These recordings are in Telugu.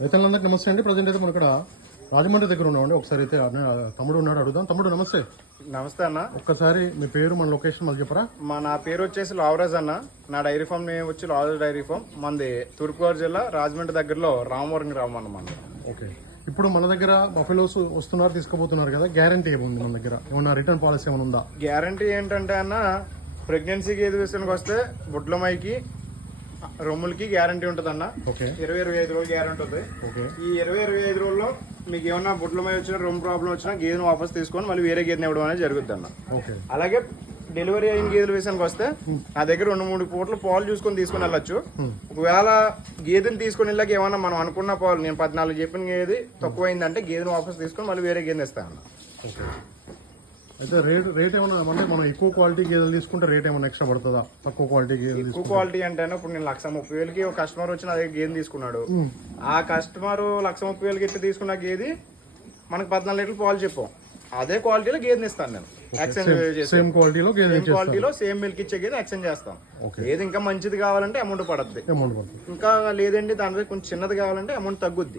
రైతులందరికీ నమస్తే అండి. ప్రజెంట్ అయితే మనం ఇక్కడ రాజమండ్రి దగ్గర ఉన్నామండి. ఒకసారి అయితే తమ్ముడు ఉన్నాడు, అడుగుదాం. తమ్ముడు నమస్తే. నమస్తే అన్న. ఒక్కసారి మీ పేరు, మన లొకేషన్ మళ్ళీ చెప్పరా? నా పేరు వచ్చేసి లావరాజ్ అన్న. నా డైరీ ఫామ్ నేమ్ వచ్చి లావరాజ్ డైరీ ఫామ్. మనది తూర్పుగోదావరి జిల్లా రాజమండ్రి దగ్గరలో రామవరం గ్రామం అన్నమాట. ఓకే. ఇప్పుడు మన దగ్గర బఫెలోస్ వస్తున్నారు, తీసుకుపోతున్నారు కదా, గ్యారంటీ ఏముంది మన దగ్గర? ఏమన్నా రిటర్న్ పాలసీ ఏమైనా ఉందా? గ్యారంటీ ఏంటంటే అన్న, ప్రెగ్నెన్సీకి ఏది విషయానికి వస్తే బుడ్లమైకి రొమ్ములకి గ్యారంటీ ఉంటుంది అన్న. 20-25 రోజులు గ్యారంటీ ఉంటుంది. ఈ 20-25 రోజుల్లో మీకు ఏమన్నా బుడ్లమై వచ్చినా, రొమ్ము ప్రాబ్లం వచ్చినా గేదెను వాపస్ తీసుకొని మళ్ళీ వేరే గేదెని ఇవ్వడం అనేది జరుగుతుంది అన్న. అలాగే డెలివరీ అయిన గేదెల విషయానికి వస్తే నా దగ్గర 2-3 పూటలు పాలు తీసుకొని వెళ్ళొచ్చు. ఒకవేళ గేదెని తీసుకొని వెళ్ళాక ఏమన్నా మనం అనుకున్న పాలు, నేను 14 చెప్పిన గేదె తక్కువైందంటే గేదెని వాపస్ తీసుకొని మళ్ళీ వేరే గేదెని ఇస్తాను. అయితే రేట్ ఏమన్నా అంటే మనం ఎక్కువ క్వాలిటీ గేదెలు తీసుకుంటే రేట్ ఏమైనా ఎక్స్ట్రా పడుతుందా? తక్కువ క్వాలిటీ గేదెలు? ఎక్కువ క్వాలిటీ అంటే ఇప్పుడు నేను 1,30,000కి ఒక కస్టమర్ వచ్చి నా దగ్గర గేదె తీసుకున్నాడు. ఆ కస్టమర్ 1,30,000కి ఇచ్చి తీసుకున్న గేదె మనకు 14 లీటర్లు పాలు చెప్పాం. అదే క్వాలిటీలో గేదెని ఇస్తాను నేను. సేమ్ క్వాలిటీలో సేమ్ మిల్క్ ఇచ్చే గేదె ఎక్స్చేంజ్ చేస్తాం. ఏది ఇంకా మంచిది కావాలంటే అమౌంట్ పడుతుంది. ఇంకా లేదండి దాని కొంచెం చిన్నది కావాలంటే అమౌంట్ తగ్గుద్ది.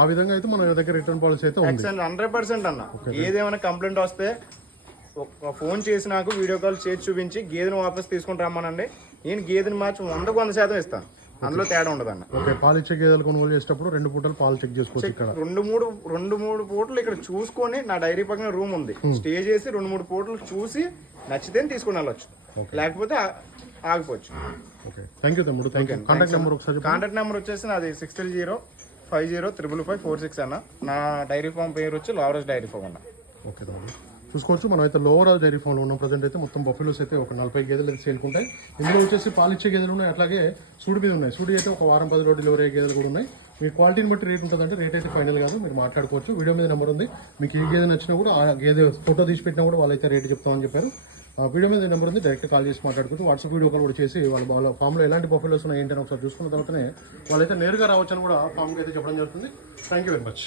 ఆ విధంగా అయితే మన దగ్గర రిటర్న్ పాలసీ అయితే 100% అన్న. ఏదేమైనా కంప్లైంట్ వస్తే ఫోన్ చేసి నాకు వీడియో కాల్ చేసి చూపించి గేదెను వాపస్ తీసుకుని రమ్మనండి. నేను గేదెని మార్చి 100% ఇస్తాను. అందులో తేడా ఉండదన్న. పాలిచ్చే గేదెలు కొనుగోలు చేసేటప్పుడు 2 పూటలు పాలు చెక్ చేసుకోవచ్చు. ఇక్కడ 2-3 పూటలు ఇక్కడ చూసుకొని నా డైరీ పక్కన రూమ్ ఉంది, స్టే చేసి 2-3 పూటలు చూసి నచ్చితే తీసుకుని వెళ్ళొచ్చు, లేకపోతే ఆగిపోవచ్చు. కాంటాక్ట్ నెంబర్ వచ్చేసి నాది 6305050556 అన్న. నా డైరీ ఫామ్ పేరు వచ్చి లావరాజ్ డైరీ ఫామ్ అన్న. ఓకే తమ్ముడు, చూసుకోవచ్చు. మనం అయితే లోవరాజ్ డైరీ ఫామ్లో ఉన్నాం. ప్రజెంట్ అయితే మొత్తం బఫెలోస్ అయితే ఒక 40 గేదెలు అయితే సేల్కుంటాయి. ఇందులో వచ్చేసి పాలిచ్చే గేదెలు ఉన్నాయి, అట్లాగే సూడి మీద ఉన్నాయి. సూడి అయితే ఒక వారం 10 రోజులు డెలివరీ అయ్యే గేదెలు కూడా ఉన్నాయి. మీ క్వాలిటీని బట్టి రేట్ ఉంటుందంటే రేట్ అయితే ఫైనల్ కాదు, మీరు మాట్లాడుకోవచ్చు. వీడియో మీద నెంబర్ ఉంది, మీకు ఏ గేదె నచ్చినా కూడా ఆ గేదె ఫోటో తీసి పెట్టినా కూడా వాళ్ళైతే రేట్ చెప్తామని చెప్పారు. వీడియో మీద నెంబర్ ఉంది, డైరెక్ట్ కాల్ చేసి మాట్లాడుకోవచ్చు. వాట్సాప్ వీడియో కాల్ కూడా చేసి వాళ్ళ ఫామ్లో ఎలాంటి బఫెలోస్ ఉన్నాయి ఏంటని ఒకసారి చూసుకున్న తర్వాతనే వాళ్ళైతే నేరుగా రావచ్చు అని కూడా ఫామ్కి అయితే చెప్పడం జరుగుతుంది. Thank you very much.